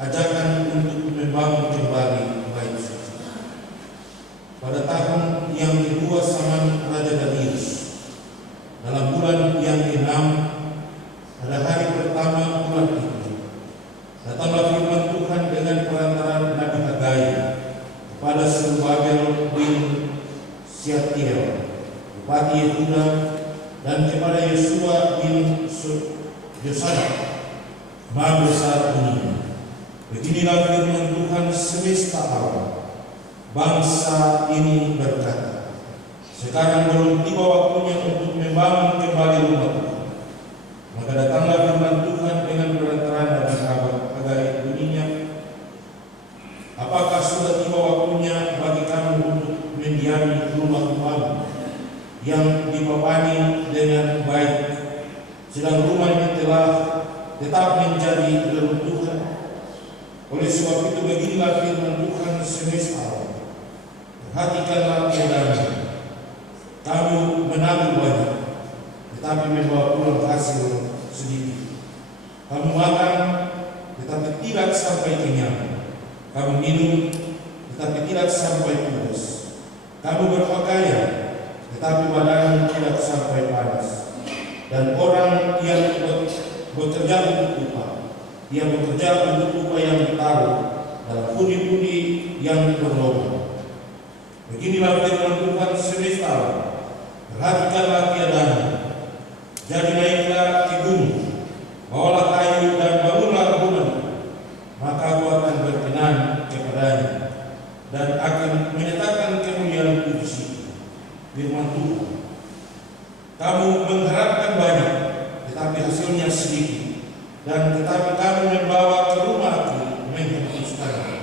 ajakan untuk membangun kembali bait suci. Pada tahun yang kedua zaman Raja Darius, dalam bulan yang ke-6, pada hari pertama bulan itu, datanglah firman Tuhan dengan perantaraan Nabi Hagai kepada Zerubabel bin Syatiel, bupati Yehuda, dan kepada Yosua bin Yosadak, imam besar dunia. Beginilah firman Tuhan semesta alam. Bangsa ini berkata, sekarang belum tiba waktunya untuk membangun kembali rumah Tuhan. Maka datanglah firman Tuhan dengan perantaraan Nabi Hagai bunyinya, apakah sudah tiba waktunya bagi kamu untuk mendiami rumah Tuhan yang dipapani dengan baik, sedang rumah ini telah tetap menjadi reruntuhan? Oleh sebab itu beginilah firman Tuhan semesta alam. Perhatikanlah keadaanmu. Kamu menabur banyak, tetapi membawa pulang hasil sedikit. Kamu makan, tetapi tidak sampai kenyang. Kamu minum, tetapi tidak sampai puas. Kamu berpakaian, tetapi badanmu tidak sampai panas. Dan orang yang bekerja untuk upah, dia bekerja untuk upah yang ditaruh dalam pundi-pundi yang berlobang. Beginilah firman Tuhan semesta alam. Perhatikanlah keadaanmu. Jadi naiklah ke gunung, bawalah kayu dan bangunlah rumah, maka aku akan berkenan kepadanya dan akan menyatakan kemuliaan kudus. Firman Tuhan, kamu mengharapkan banyak, tetapi hasilnya sedikit, dan tetapi kamu membawa ke rumahku menghapuskannya.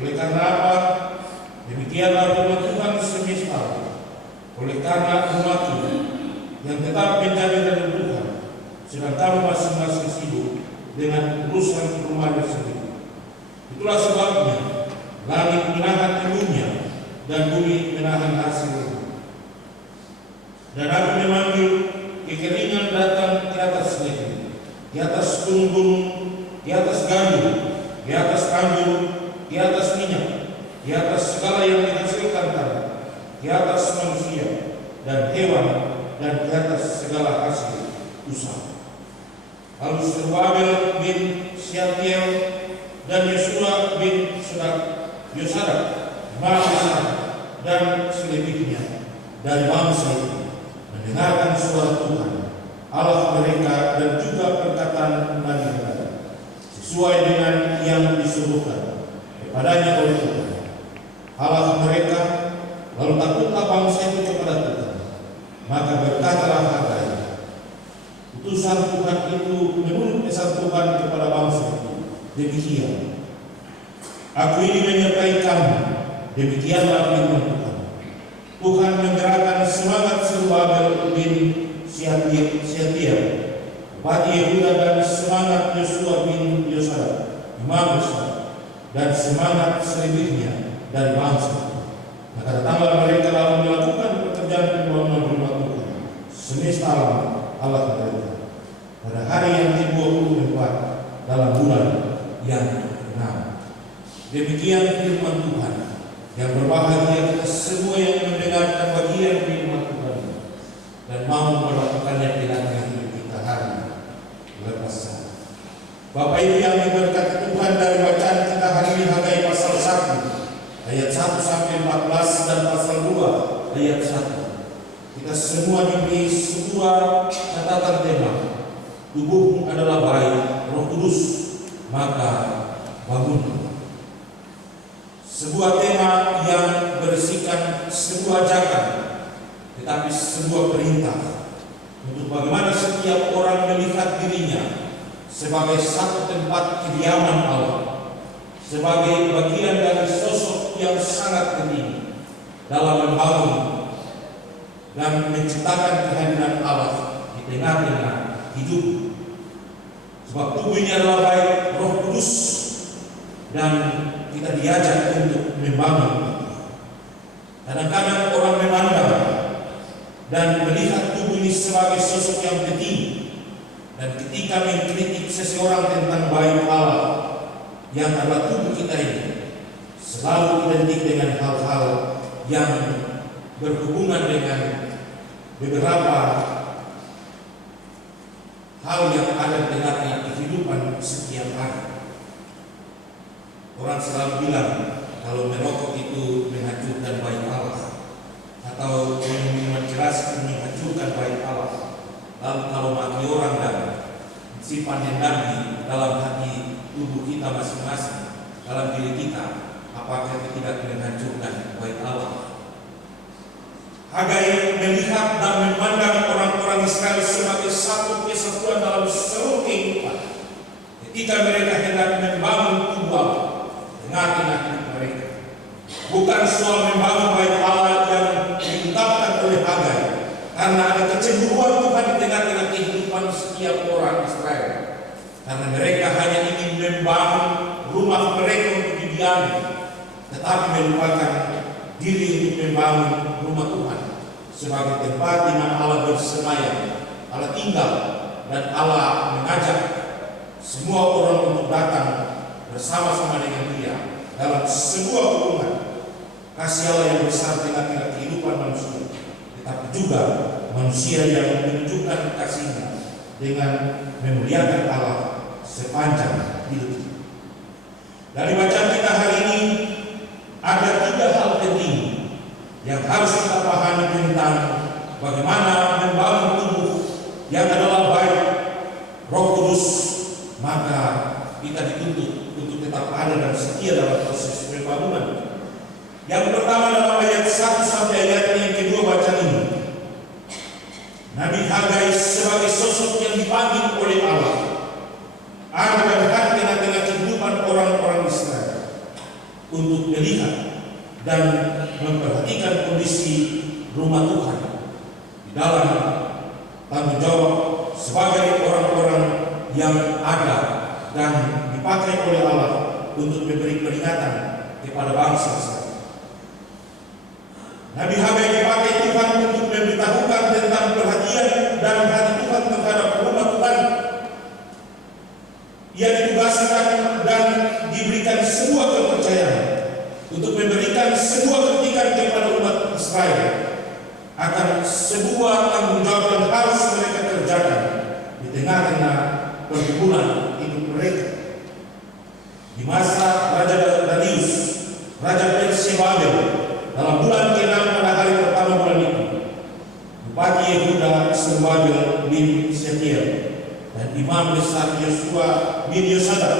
Oleh karena apa? Demikianlah firman Tuhan semesta alam. Oleh karena rumahku yang tetap menjadi reruntuhan, sedang kamu masing-masing sibuk dengan urusan rumahnya sendiri. Itulah sebabnya langit menahan embunnya dan bumi menahan hasil. Dan aku memanggil kekeringan datang ke atas negeri, di atas gunung-gunung, di atas gandum, di atas anggur, di atas minyak, di atas segala yang dihasilkan tanah, di atas manusia dan hewan, dan di atas segala hasil usaha. Lalu Zerubabel bin Syatiel dan Yosua bin Yosadak, imam besar, dan selebihnya dari bangsa itu mendengarkan suara Tuhan Allah mereka dan juga perkataan Nabi Hagai sesuai dengan yang disuruhkan kepadanya oleh Tuhan Allah mereka. Lalu takutlah bangsa itu kepada Tuhan. Maka berkatalah Hagai, utusan Tuhan itu menurut pesan Tuhan kepada bangsa itu, demikian, aku ini menyertai kamu. Demikianlah firman Tuhan. Tuhan menggerakkan semangat Zerubabel bin Syatiel, bupati Yehuda, dan semangat Yosua bin Yosadak, imam besar, dan semangat selebihnya dari bangsa. Maka datanglah mereka lalu melakukan pekerjaan pembangunan rumah Tuhan semesta alam Allah mereka pada hari yang ke-24 dalam bulan yang ke-6. Demikian firman Tuhan. Yang berbahagia kita semua yang mendengarkan bagian firman Tuhan dan mau melakukannya di dalam hidup kita hari lepas hari. Bapak Ibu yang diberkati Tuhan, dari bacaan kita hari ini Hagai pasal 1 ayat 1 sampai 14 dan pasal 2 ayat 1. Kita semua diberi sebuah catatan tema. Tubuhmu adalah baik Roh Kudus, maka bangun. Sebuah tema yang berisikan sebuah ajakan, tetapi sebuah perintah untuk bagaimana setiap orang melihat dirinya sebagai satu tempat kediaman Allah, sebagai bagian dari sosok yang sangat penting dalam membangun dan menciptakan kehadiran Allah di tengah-tengah hidup. Sebab tubuh ini adalah baik Roh Kudus, dan kita diajak untuk membangun. Kadang-kadang orang memandang dan melihat tubuh ini sebagai sosok yang penting, dan ketika mengkritik seseorang tentang baik Allah, yang adalah tubuh kita ini selalu identik dengan hal-hal yang berhubungan dengan beberapa hal yang ada di tengah kehidupan setiap hari. Orang selalu bilang kalau merokok itu menghancurkan baik Allah, atau minuman keras itu menghancurkan baik Allah. Lalu kalau mati orang dan simpan energi dalam hati tubuh kita masing-masing, dalam diri kita, apakah itu tidak menghancurkan baik Allah? Hagai melihat dan memandang orang-orang Israel sebagai satu kesatuan dalam seluruh kehidupan. Ketika mereka hendak membangun tubuh Allah tengah-tengah mereka, bukan soal membangun baik Allah yang diungkapkan oleh Hagai, karena ada kecemburuan Tuhan di tengah-tengah kehidupan setiap orang Israel. Karena mereka hanya ingin membangun rumah mereka untuk didiami, tetapi melupakan diri untuk membangun rumah Tuhan sebagai tempat di mana Allah bersemayam, Allah tinggal, dan Allah mengajak semua orang untuk datang bersama-sama dengan Dia dalam sebuah hubungan kasih Allah yang besar tengah-tengah kehidupan manusia, tetapi juga manusia yang menunjukkan kasihnya dengan memuliakan Allah sepanjang hidup. Dari bacaan kita hari ini ada 3 hal penting yang harus kita pahami tentang bagaimana membangun tubuh yang adalah baik Roh Kudus. Maka kita dituntut untuk tetap ada dan setia dalam proses pembangunan. Yang pertama dalam ayat 1 sampai ayat yang kedua bacaan ini, Nabi Hagai sebagai sosok yang dipanggil oleh Allah ada dan tengah-tengah kehidupan orang-orang Israel untuk melihat dan memperhatikan kondisi rumah Tuhan di dalam tanggung jawab sebagai orang-orang yang ada dan dipakai oleh Allah untuk memberi peringatan kepada bangsa Israel. Nabi Hagai dipakai Tuhan untuk memberitahukan tentang perhatian dan hati Tuhan terhadap rumah Tuhan. Ia ditugaskan dan diberikan sebuah kepercayaan untuk memberikan sebuah kritikan kepada umat Israel akan sebuah tanggung jawab yang harus mereka kerjakan di tengah-tengah pergumulan hidup mereka. Di masa Raja Darius, Raja Persia Babel, dalam bulan ke-6 pada hari pertama bulan itu, Bupati Yehuda Zerubbabel bin Shealtiel dan Imam besar Yosua bin Yosadak,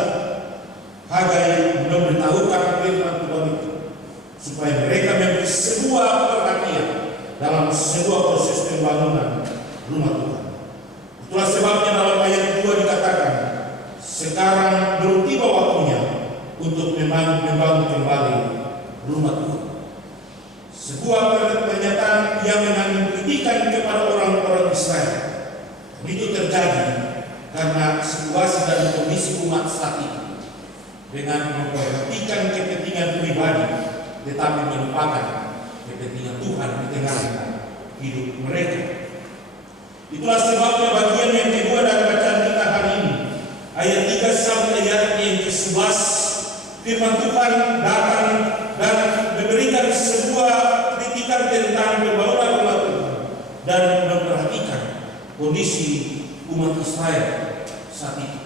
Hagai memberitahukan firman Tuhan itu supaya mereka memberi sebuah perhatian dalam sebuah proses pembangunan rumah Tuhan. Itulah sebabnya dalam ayat 2 dikatakan, sekarang belum tiba waktunya untuk membangun kembali rumah Tuhan. Sebuah pernyataan yang mengandung kritikan kepada orang-orang Israel. Itu terjadi karena situasi dan kondisi umat saat itu dengan memperhatikan kepentingan pribadi tetapi melupakan kepentingan Tuhan di tengah-tengah hidup mereka. Itulah sebabnya bagian yang kedua dari bacaan kita hari ini, ayat 3 sampai ayat yang ke-11, firman Tuhan datang dan memberikan sebuah kritikan tentang pembangunan rumah Tuhan dan memperhatikan kondisi umat Israel saat itu.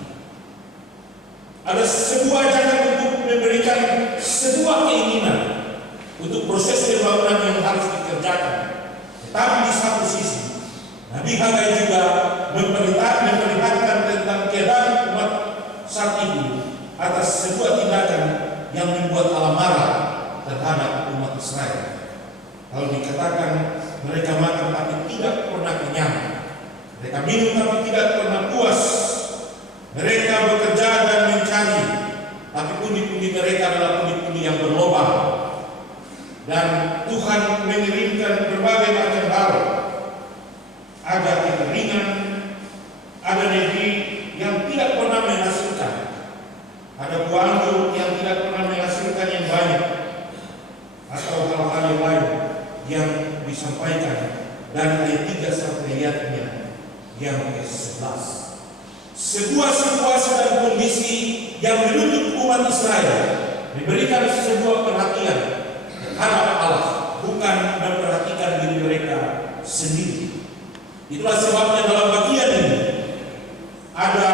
Ada sebuah ajakan untuk memberikan sebuah keinginan untuk proses pembangunan yang harus dikerjakan. Tetapi di satu sisi, Nabi Hagai juga memperlihatkan tentang keadaan umat saat itu atas sebuah tindakan yang membuat Allah marah terhadap umat Israel. Kalau dikatakan mereka makan tapi tidak pernah kenyang, mereka minum tapi tidak pernah puas, mereka bekerja dan mencari, tapi pundi-pundi mereka adalah pundi-pundi yang berlobang. Dan Tuhan mengirimkan berbagai macam hal. Ada kekeringan, ada negeri yang tidak pernah menghasilkan, ada buah anggur yang tidak pernah menghasilkan yang banyak, atau hal-hal yang lain yang disampaikan dari ayat 3 sampai ayatnya yang ke-11. Sebuah situasi dan kondisi yang menuntut umat Israel memberikan sebuah perhatian terhadap Allah, bukan memperhatikan diri mereka sendiri. Itulah sebabnya dalam bagian ini ada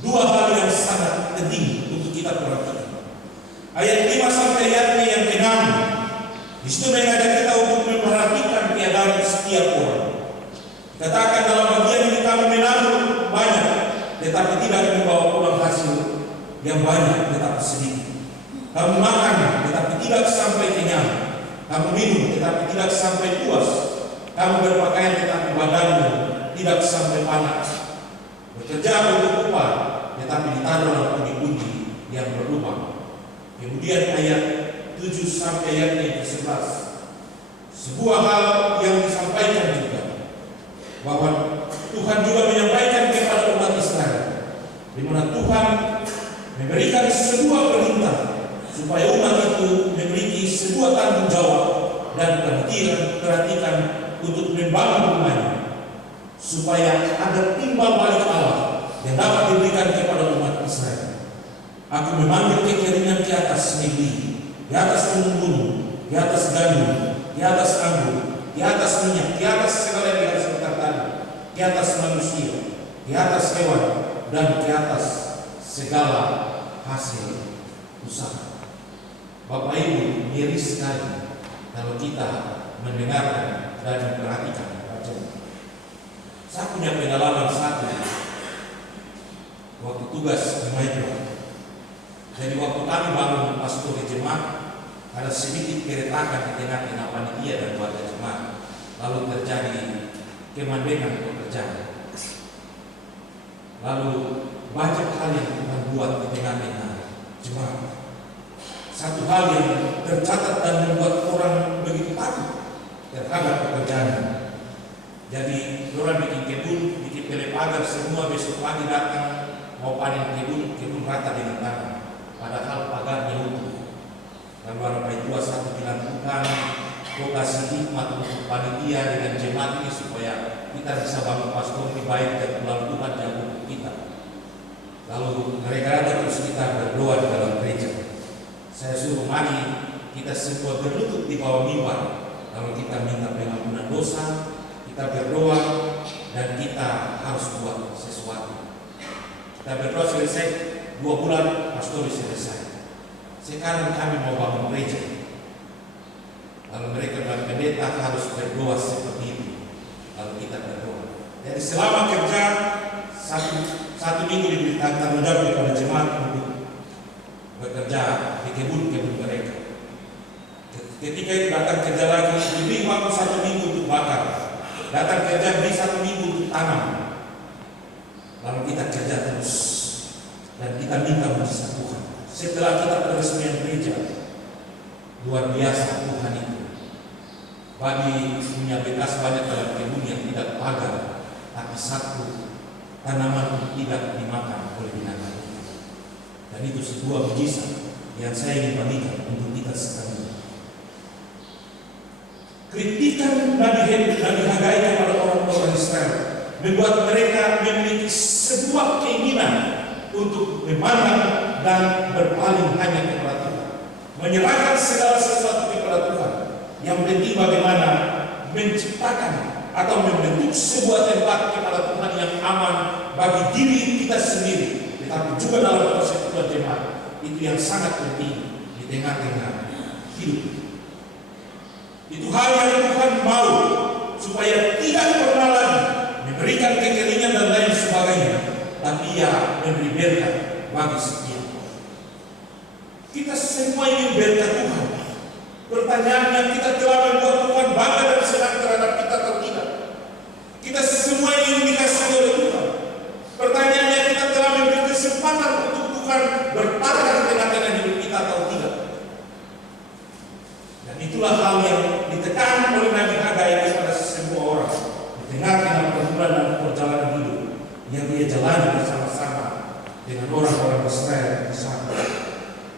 dua hal yang sangat penting untuk kita perhatikan. Ayat 5 sampai ayatnya yang ke-6, di situ mengajak kita untuk memperhatikan keadaan setiap orang. Katakan dalam bagian ini kamu menabur banyak, tetapi tidak membawa pulang hasil yang banyak, tetapi sedikit. Kamu makan, tetapi tidak sampai kenyang. Kamu minum, tetapi tidak sampai puas. Kamu berpakaian, tetapi badanmu tidak sampai panas. Bekerja untuk upah, tetapi ditaruh dalam pundi-pundi yang berlubang. Kemudian ayat 7 sampai ayat 11, sebuah hal yang disampaikan juga, bahwa Tuhan juga menyampaikan kepada umat Israel, di mana Tuhan memberikan sebuah perintah supaya umat itu memiliki sebuah tanggung jawab dan perhatikan untuk membangun rumahnya, supaya ada timbal balik Allah yang dapat diberikan kepada umat Israel. Aku memanggil kekeringan di atas negeri, di atas gunung-gunung, di atas gandum, di atas anggur, di atas minyak, di atas segala yang di atas tadi, di atas manusia, di atas hewan, dan di atas segala hasil usaha. Bapak Ibu, miris sekali kalau kita mendengarkan dan memperhatikan bacaan. Saya punya pengalaman satu waktu tugas di Maibra. Jadi waktu kami bangun pastor di jemaat, ada sedikit keretakan di tengah-tengah panitia dan warga jemaat. Lalu terjadi kemandengan pekerjaan. Lalu banyak hal yang Tuhan buat di tengah-tengah jemaat. Satu hal yang tercatat dan membuat orang begitu takut terhadap pekerjaan. Jadi orang bikin kebun, bikin pelek pagar, semua besok pagi datang mau panen kebun rata dengan tanah. Padahal pagarnya utuh. Lalu orang tua satu bilang, Tuhan, kau kasih hikmat untuk panitia dengan jemaat ini supaya kita bisa bangun pastor lebih baik dan pulang Tuhan jauh untuk kita. Lalu mereka ada terus kita berdoa di dalam gereja. Saya suruh mari kita semua berlutut di bawah mimbar. Lalu kita minta pengampunan dosa, kita berdoa, dan kita harus buat sesuatu. Kita berdoa selesai 2 bulan, pastor selesai. Sekarang kami mau bangun gereja. Lalu mereka bilang, pendeta harus berdoa seperti itu. Lalu kita berdoa. Jadi selama kerja satu minggu diberikan tanggung jawab kepada jemaat untuk bekerja di kebun-kebun mereka. Ketika itu datang kerja lagi, diberi waktu 1 minggu untuk bakar. Datang kerja beri 1 minggu untuk tanam. Lalu kita kerja terus dan kita minta mujizat Tuhan. Setelah kita peresmian gereja, luar biasa Tuhan itu. Bagi punya bekas banyak dalam kebun yang tidak pagar, tapi satu tanaman tidak dimakan oleh binatang. Dan itu sebuah mujizat yang saya ingin bagikan untuk kita sekalian. Kritikan Nabi Hagai kepada orang-orang Israel membuat mereka memiliki sebuah keinginan untuk memandang dan berpaling hanya kepada Tuhan, menyerahkan segala sesuatu kepada Tuhan. Yang penting bagaimana menciptakan atau membentuk sebuah tempat kepada Tuhan yang aman bagi diri kita sendiri, tetapi juga dalam persekutuan jemaat. Itu yang sangat penting di tengah-tengah hidup. Itu hal yang Tuhan mau supaya tidak pernah lagi memberikan kekeringan dan lain sebagainya, tapi Ia memberi berkat bagi setiap orang. Kita semua ingin berkat Tuhan. Pertanyaannya, kita telah membuat Tuhan bangga dan senang terhadap kita atau tidak? Kita semua ingin dikasih oleh Tuhan. Pertanyaannya, kita telah memberi kesempatan untuk Tuhan bertahan di tengah-tengah hidup kita atau tidak? Dan itulah hal yang ditekan oleh Nabi Hagai kepada semua orang di tengah-tengah pergumulan dan perjalanan hidup yang dia jalani bersama-sama dengan orang-orang Israel di sana.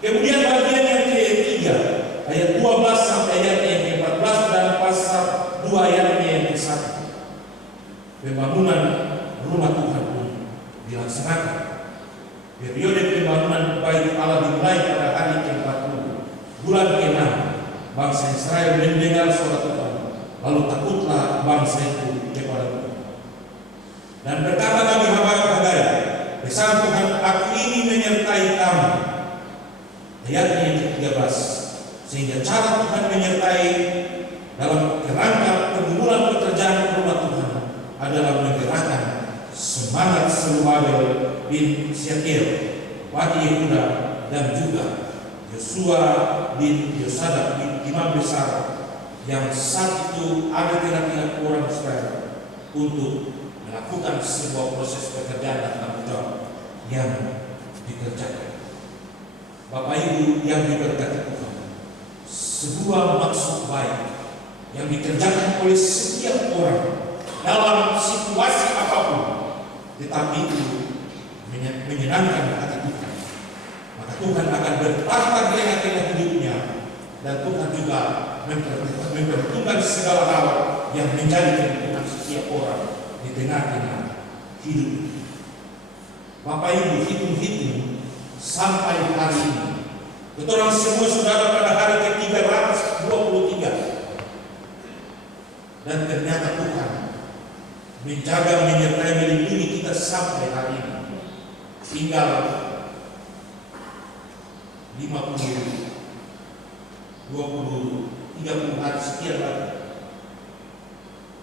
Kemudian bagian yang ketiga, ayat 12 sampai ayat yang ke-14 dan pasal 2 ayatnya yang ke-1. Pembangunan rumah Tuhan pun dilaksanakan. Periode pembangunan bait Allah dimulai pada hari ke-40, bulan ke-6, bangsa Israel mendengar suara Tuhan. Lalu takutlah bangsa itu kepada Tuhan. Dan berkata Nabi Habagai, "Pesan Tuhan, aku ini menyertai kamu." Ayatnya yang ke-13, sehingga cara Tuhan menyertai dalam kerangka pergumulan pekerjaan rumah Tuhan adalah menggerakkan semangat Serubabel bin Syakir, bupati Yehuda, dan juga Yosua bin Yosadak bin imam besar yang saat itu ada kira-kira orang Israel untuk melakukan sebuah proses pekerjaan dan tanggung jawab yang dikerjakan. Bapak Ibu yang diberkati Tuhan, sebuah maksud baik yang dikerjakan oleh setiap orang dalam situasi apapun, tetapi itu menyenangkan hati Tuhan, maka Tuhan akan bertahta di tengah-tengah hidupnya, dan Tuhan juga memperhitungkan segala hal yang menjadi kebutuhan setiap orang di tengah-tengah hidup. Bapak Ibu, hitung-hitung sampai hari ini, kita orang semua sudah ada pada hari ke-323, dan ternyata Tuhan menjaga, menyertai, melindungi kita sampai hari ini. Tinggal 30 hari sekian lagi,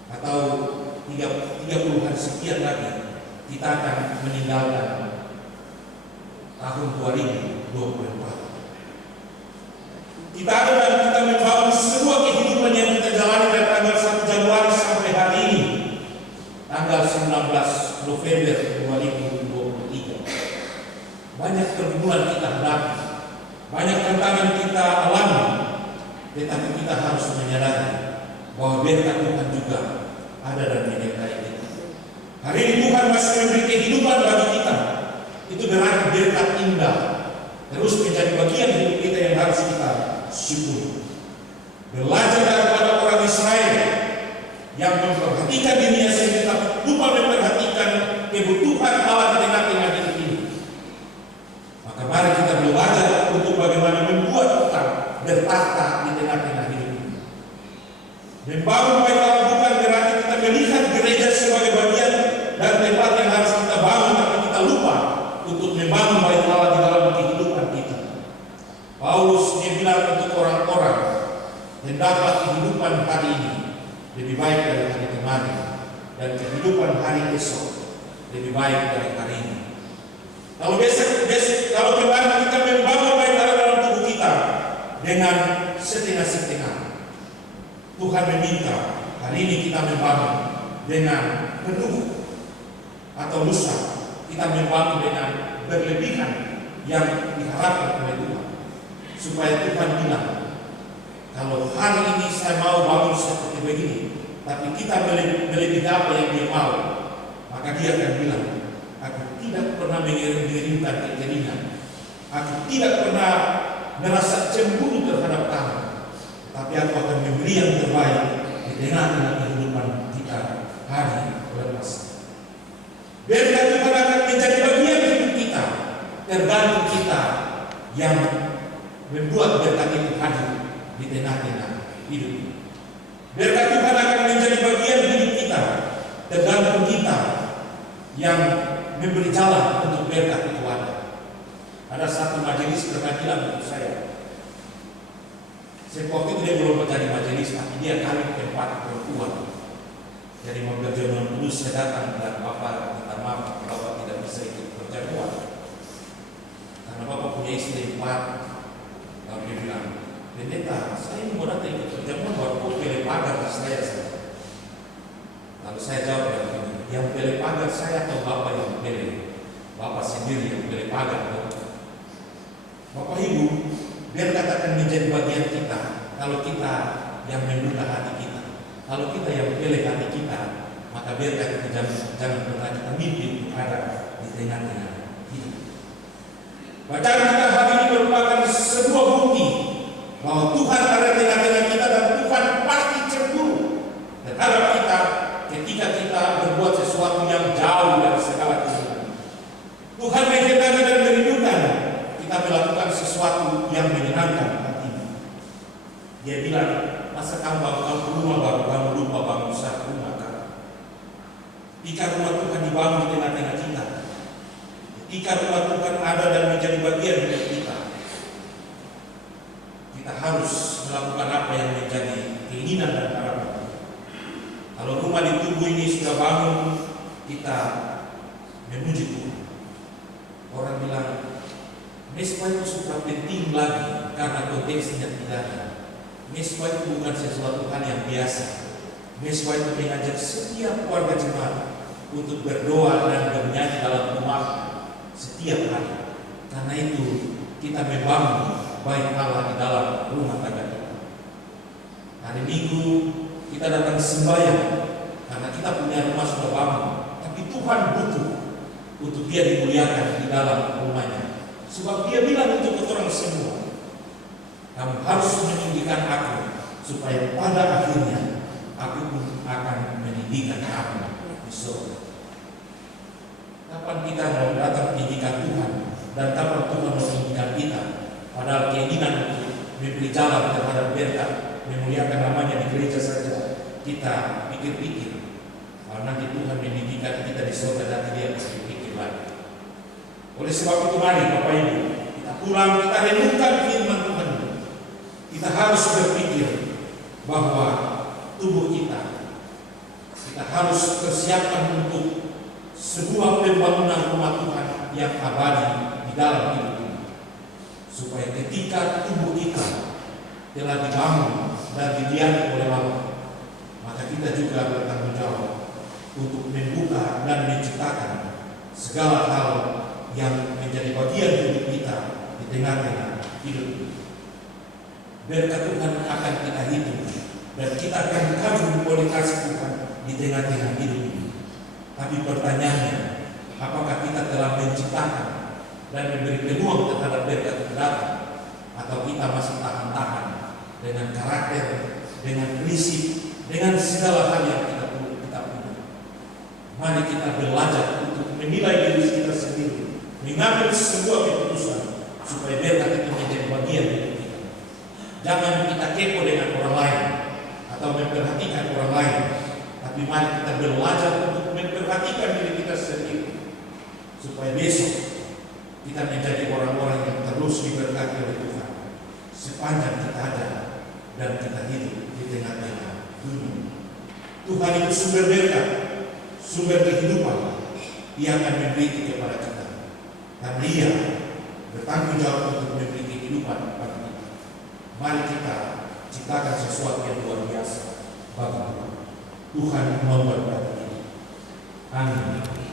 atau 30 hari sekian lagi, kita akan meninggalkan tahun 2024. Kita ada dan kita membangun sebuah kehidupan yang kita jalani dari tanggal 1 Januari sampai hari ini, tanggal 19 November 2023. Banyak pergumulan kita hadapi, banyak tantangan kita alami, tetapi kita harus menyadari bahwa berkat Tuhan juga ada dan menyertai kita. Hari ini Tuhan masih memberi kehidupan bagi kita. Itu berarti berkat indah terus menjadi bagian hidup kita yang harus kita syukuri. Belajar daripada orang Israel yang memperhatikan dirinya sendiri tapi lupa memperhatikan kebutuhan Allah di tengah-tengah hidup ini. Maka mari kita belajar untuk bagaimana membuat kita bertahta di tengah-tengah hidup ini. Membangun bait Allah bukan berarti kita melihat gereja sebagai bagian dan tempat yang harus kita bangun, tapi kita lupa untuk membangun bait Allah di dalam kehidupan kita. Paulus dia bilang untuk orang-orang, hendaklah kehidupan hari ini lebih baik dari hari kemarin, dan kehidupan hari esok lebih baik dari hari ini. Kalau besok kalau kemarin kita membangun bait Allah dalam tubuh kita dengan setengah-setengah, Tuhan meminta hari ini kita membangun dengan penuh, atau lusa kita membangun dengan berlebihan yang diharapkan oleh Tuhan, supaya Tuhan bilang, kalau hari ini saya mau bangun seperti begini, tapi kita melebihi apa yang dia mau, maka dia akan bilang, aku tidak pernah mengirimkan kekeringan, aku tidak pernah merasa cemburu terhadap kamu, tapi aku akan memberi yang terbaik di tengah-tengah kehidupan kita hari lepas. Berkat Tuhan akan menjadi bagian hidup kita, tergantung kita yang membuat berkat itu hadir di tengah-tengah hidup. Berkat Tuhan akan menjadi bagian hidup kita, tergantung kita yang memberi jalan untuk berkat itu ada. Ada satu majelis pengadilan untuk saya. Waktu itu dia belum menjadi majelis, tapi dia kawin tempat perempuan. Jadi mau berjalan dulu, saya datang dan Bapak minta maaf, Bapak tidak bisa ikut perjamuan karena Bapak punya istri 4. Lalu dia bilang, pendeta, saya mau datang ikut perjamuan, Bapak pilih pagar di saya. Lalu saya jawab, yang pilih pagar saya atau Bapak yang pilih? Bapak sendiri yang pilih pagar. Bapak Ibu, biar katakan menjadi bagian kita, kalau kita yang membuka hati kita, kalau kita yang pilih hati kita, maka biarkan kita jangan pernah kita mimpi untuk ada di tengah-tengah hidup. Bacaan kita hari ini merupakan sebuah bukti bahwa Tuhan ada di tengah-tengah kita, dan Tuhan pasti cemburu terhadap kita ketika kita berbuat sesuatu yang jauh dari segala kebenaran. Tuhan menghendaki dan merindukan kita kita melakukan sesuatu yang menyenangkan hatinya. Dia bilang, masa kamu bangun rumah baru kamu lupa bangun satu rumah kamu. Jika rumah Tuhan dibangun di tengah-tengah kita, jika rumah Tuhan ada dan menjadi bagian dari kita, kita harus melakukan apa yang menjadi keinginan dan harapan. Kalau rumah di tubuh ini sudah bangun, kita memuji Tuhan. Orang bilang, mesbah itu sudah penting lagi karena konteksnya tidak ada. Mesbah itu bukan sesuatu hal yang biasa. Mesbah itu mengajak setiap warga jemaat untuk berdoa dan bernyanyi dalam rumah setiap hari. Karena itu kita membangun baik Allah di dalam rumah tangga kita. Hari Minggu kita datang sembahyang karena kita punya rumah sudah bangun. Tapi Tuhan butuh untuk dia dimuliakan di dalam rumahnya. Sebab dia bilang untuk orang semua, kamu harus meninggikan aku, supaya pada akhirnya aku pun akan meninggikan kamu di surga. Kapan kita mau datang meninggikan Tuhan dan kapan Tuhan mau meninggikan kita? Padahal keinginan untuk memberi jalan terhadap berkat, memuliakan namanya di gereja saja, kita pikir-pikir. Kalau nanti Tuhan meninggikan kita di surga, nanti dia mesti pikir lagi. Oleh sebab itu mari Bapak Ibu, kita pulang, kita renungkan firman Tuhan. Kita harus berpikir bahwa tubuh kita harus persiapkan untuk sebuah pembangunan rumah Tuhan yang abadi di dalam hidup ini. Supaya ketika tubuh kita telah dibangun dan didiami oleh Allah, maka kita juga bertanggung jawab untuk membuka dan menciptakan segala hal yang menjadi bagian hidup kita di tengah-tengah hidup ini. Berkat Tuhan akan kita hidup dan kita akan kagum oleh kasih Tuhan di tengah-tengah hidup ini. Tapi pertanyaannya, apakah kita telah menciptakan dan memberi peluang terhadap berkat itu datang, atau kita masih tahan-tahan dengan karakter, dengan prinsip, dengan segala hal yang kita punya. Mari kita belajar untuk menilai diri kita sendiri, mengambil sebuah keputusan supaya berkat itu menjadi bagian dari kita. Jangan kita kepo dengan orang lain atau memperhatikan orang lain, tapi mari kita belajar untuk memperhatikan diri kita sendiri supaya besok kita menjadi orang-orang yang terus diberkati oleh Tuhan sepanjang kita ada dan kita hidup di tengah-tengah dunia. Tuhan itu sumber berkat, sumber kehidupan. Dia akan memberi kepada kita karena Dia bertanggung jawab untuk memberi kehidupan kepada kita. Mari kita ciptakan sesuatu yang luar biasa bagi Tuhan. Tuhan memberkati kita. Amin.